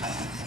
9.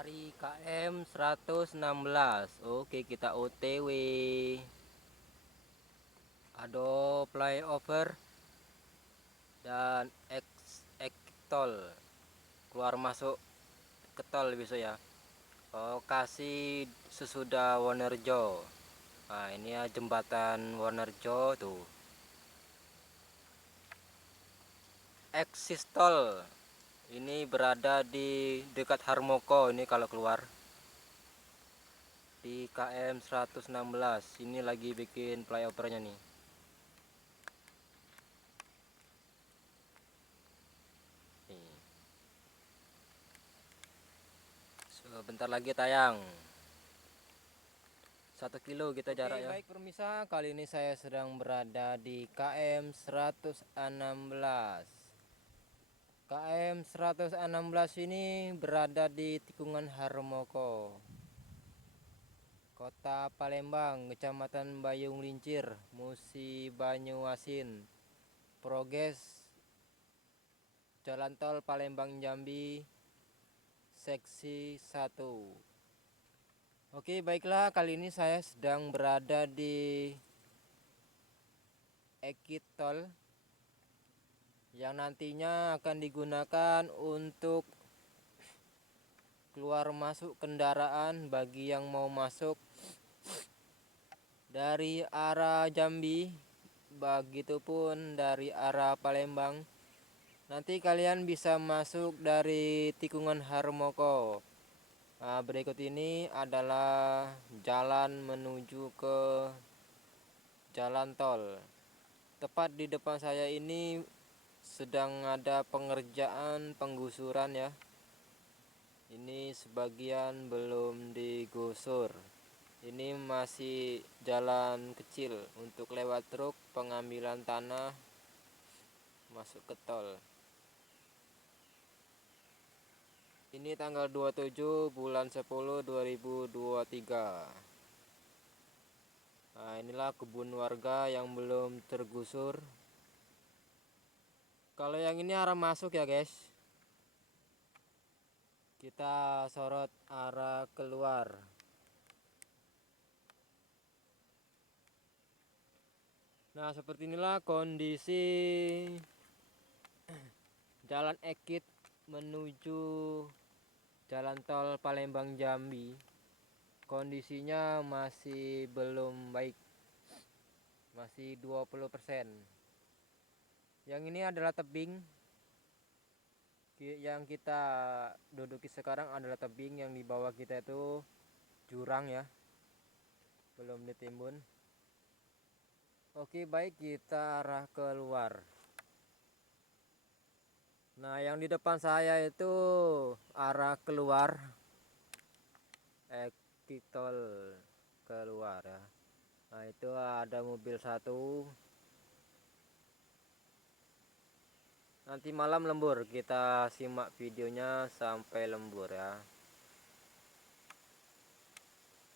Dari KM 116. Oke, kita OTW. Ado flyover dan X tol. Keluar masuk ke tol bisa ya. Lokasi sesudah Wonerjo. Nah, ini ya jembatan Wonerjo tuh. Eksis tol. Ini berada di dekat Harmoko ini kalau keluar. Di KM 116. Ini lagi bikin flyovernya nih. Nih. Sebentar lagi tayang. 1 kilo kita jarak ya. Baik permisa, kali ini saya sedang berada di KM 116. KM 116 ini berada di tikungan Harmoko, Kota Palembang, Kecamatan Bayung Lincir, Musi Banyuasin. Progres Jalan Tol Palembang Jambi Seksi 1. Oke, baiklah, kali ini saya sedang berada di exit tol yang nantinya akan digunakan untuk keluar masuk kendaraan bagi yang mau masuk dari arah Jambi, begitupun dari arah Palembang. Nanti kalian bisa masuk dari tikungan Harmoko. Nah, berikut ini adalah jalan menuju ke jalan tol. Tepat di depan saya ini sedang ada pengerjaan penggusuran ya. Ini sebagian belum digusur. Ini masih jalan kecil untuk lewat truk pengambilan tanah masuk ke tol. Ini tanggal 27 bulan 10 2023. Nah, inilah kebun warga yang belum tergusur. Kalau yang ini arah masuk ya guys. Kita sorot arah keluar. Nah, seperti inilah kondisi jalan exit menuju jalan tol Palembang Jambi. Kondisinya masih belum baik. Masih 20%. Yang ini adalah tebing. Yang kita duduki sekarang adalah tebing, yang di bawah kita itu jurang ya. Belum ditimbun. Oke, baik, kita arah keluar. Nah, yang di depan saya itu arah keluar, exit tol keluar ya. Nah, itu ada mobil satu. Nanti malam lembur, kita simak videonya sampai lembur ya.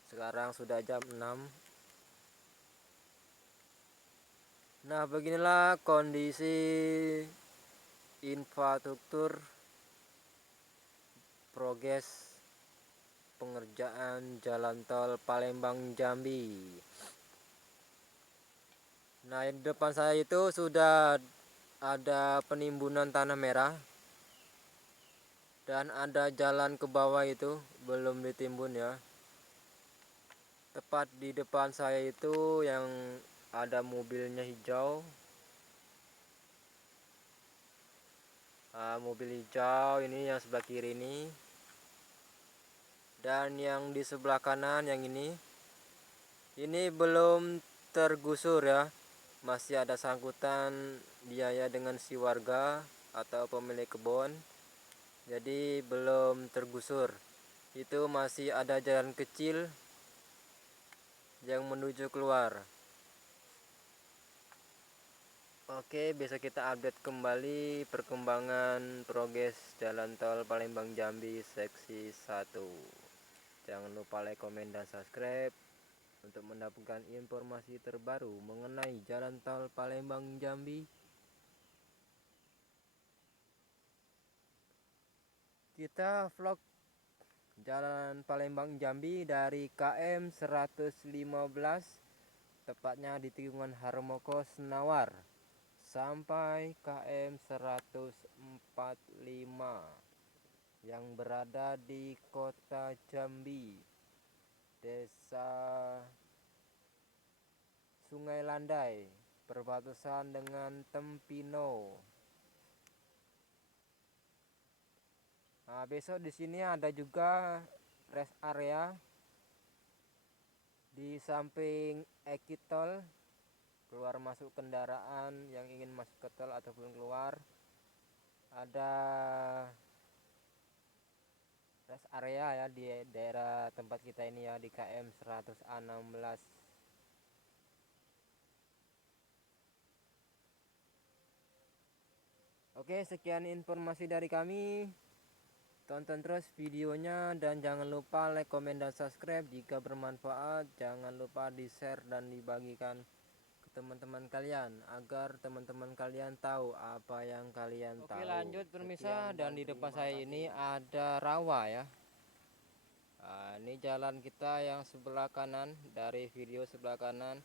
Sekarang sudah jam 6. Nah, beginilah kondisi infrastruktur progres pengerjaan jalan tol Palembang Jambi. Nah, di depan saya itu sudah ada penimbunan tanah merah dan ada jalan ke bawah itu belum ditimbun ya. Tepat di depan saya itu yang ada mobilnya hijau. Nah, mobil hijau ini yang sebelah kiri ini, dan yang di sebelah kanan yang ini belum tergusur ya. Masih ada sangkutan biaya dengan si warga atau pemilik kebun, jadi belum tergusur. Itu masih ada jalan kecil yang menuju keluar. Oke, bisa kita update kembali perkembangan progres jalan tol Palembang Jambi seksi 1. Jangan lupa like, komen, dan subscribe untuk mendapatkan informasi terbaru mengenai jalan tol Palembang Jambi. Kita vlog Jalan Palembang Jambi dari KM 115, tepatnya di tikungan Harmoko Senawar, sampai KM 145 yang berada di kota Jambi, Desa Sungai Landai, perbatasan dengan Tempino. Nah, besok di sini ada juga rest area di samping exit tol, keluar masuk kendaraan yang ingin masuk ke tol ataupun keluar. Ada rest area ya di daerah tempat kita ini ya, di KM 116. Oke, sekian informasi dari kami. Tonton terus videonya dan jangan lupa like, komen, dan subscribe. Jika bermanfaat, jangan lupa di share dan dibagikan ke teman-teman kalian agar teman-teman kalian tahu apa yang kalian tahu. Oke, lanjut pemirsa, dan di depan saya ini ada rawa ya. Nah, ini jalan kita yang sebelah kanan, dari video sebelah kanan.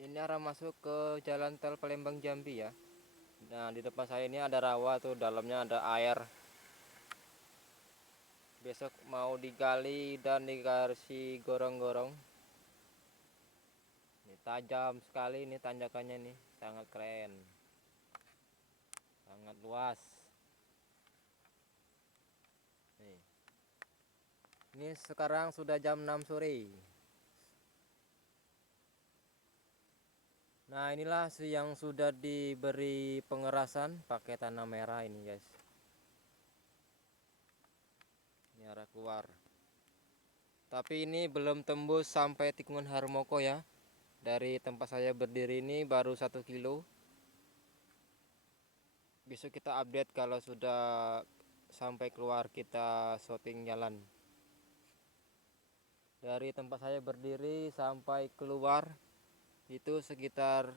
Ini arah masuk ke jalan tol Palembang Jambi ya. Nah, di depan saya ini ada rawa tuh, dalamnya ada air. Besok mau digali dan dikasih gorong-gorong. Ini tajam sekali, ini tanjakannya nih, sangat keren, sangat luas. Nih. Ini sekarang sudah jam 6 sore. Nah, inilah yang sudah diberi pengerasan pakai tanah merah ini, guys. Ini arah keluar. Tapi ini belum tembus sampai tikungan Harmoko ya. Dari tempat saya berdiri ini baru 1 kilo. Besok kita update kalau sudah sampai keluar, kita shooting jalan. Dari tempat saya berdiri sampai keluar itu sekitar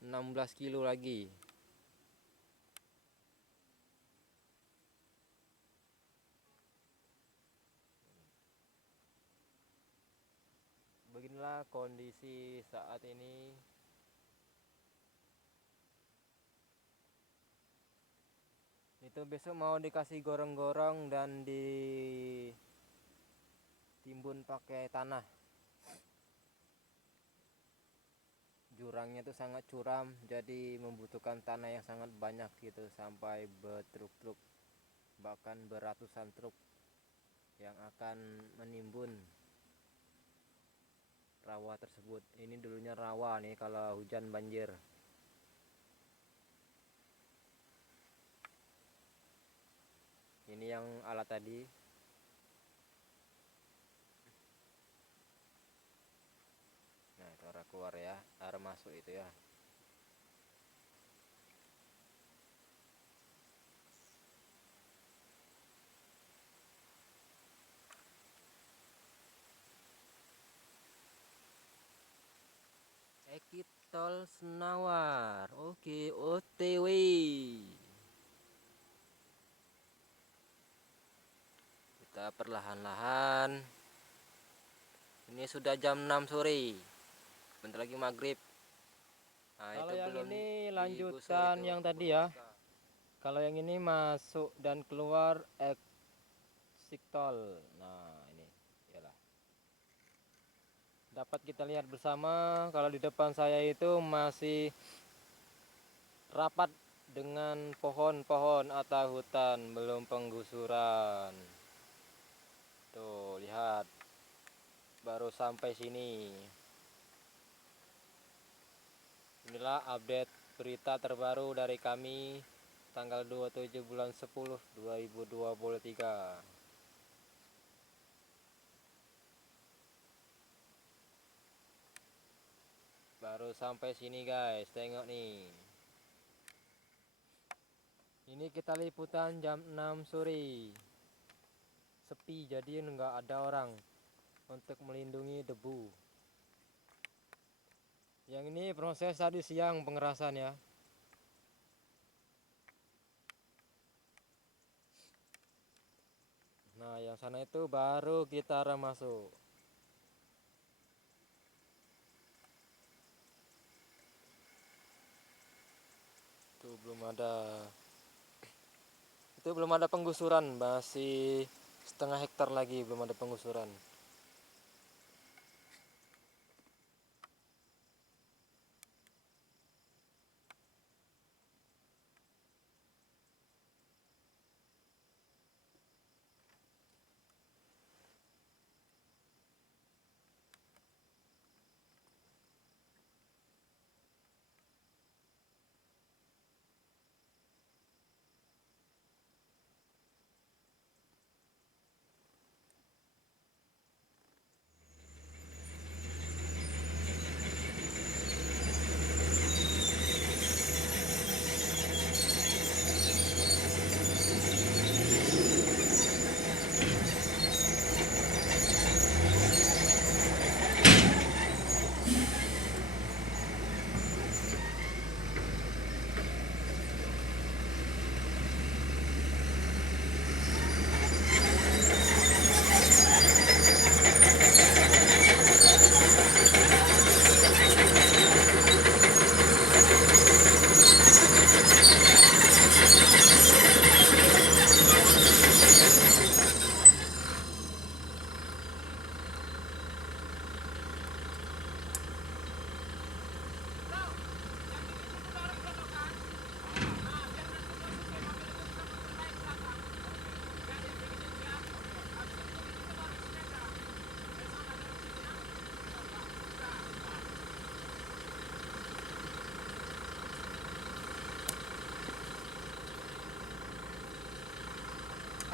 16 kilo lagi. Beginilah kondisi saat ini. Itu besok mau dikasih gorong-gorong dan ditimbun pakai tanah. Jurangnya itu sangat curam, jadi membutuhkan tanah yang sangat banyak gitu, sampai bertruk-truk, bahkan beratusan truk yang akan menimbun rawa tersebut. Ini dulunya rawa nih, kalau hujan banjir. Ini yang alat tadi. Nah, itu arah keluar ya, arah masuk itu ya. Exit tol Senawar. Oke, OTW. Kita perlahan-lahan. Ini sudah jam 6 sore. Bentar lagi maghrib. Nah, kalau itu yang belum ini lanjutan yang tadi ya. Kalau yang ini masuk dan keluar exit tol. Nah, ini iyalah. Dapat kita lihat bersama kalau di depan saya itu masih rapat dengan pohon-pohon atau hutan, belum penggusuran. Tuh, lihat. Baru sampai sini. Inilah update berita terbaru dari kami tanggal 27 bulan 10 2023. Baru sampai sini guys, tengok nih. Ini kita liputan jam 6 sore. Sepi, jadi nggak ada orang untuk melindungi debu. Yang ini proses tadi siang pengerasan ya. yang sana itu baru kita arah masuk. Itu belum ada penggusuran, masih setengah hektar lagi belum ada penggusuran.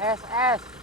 Es.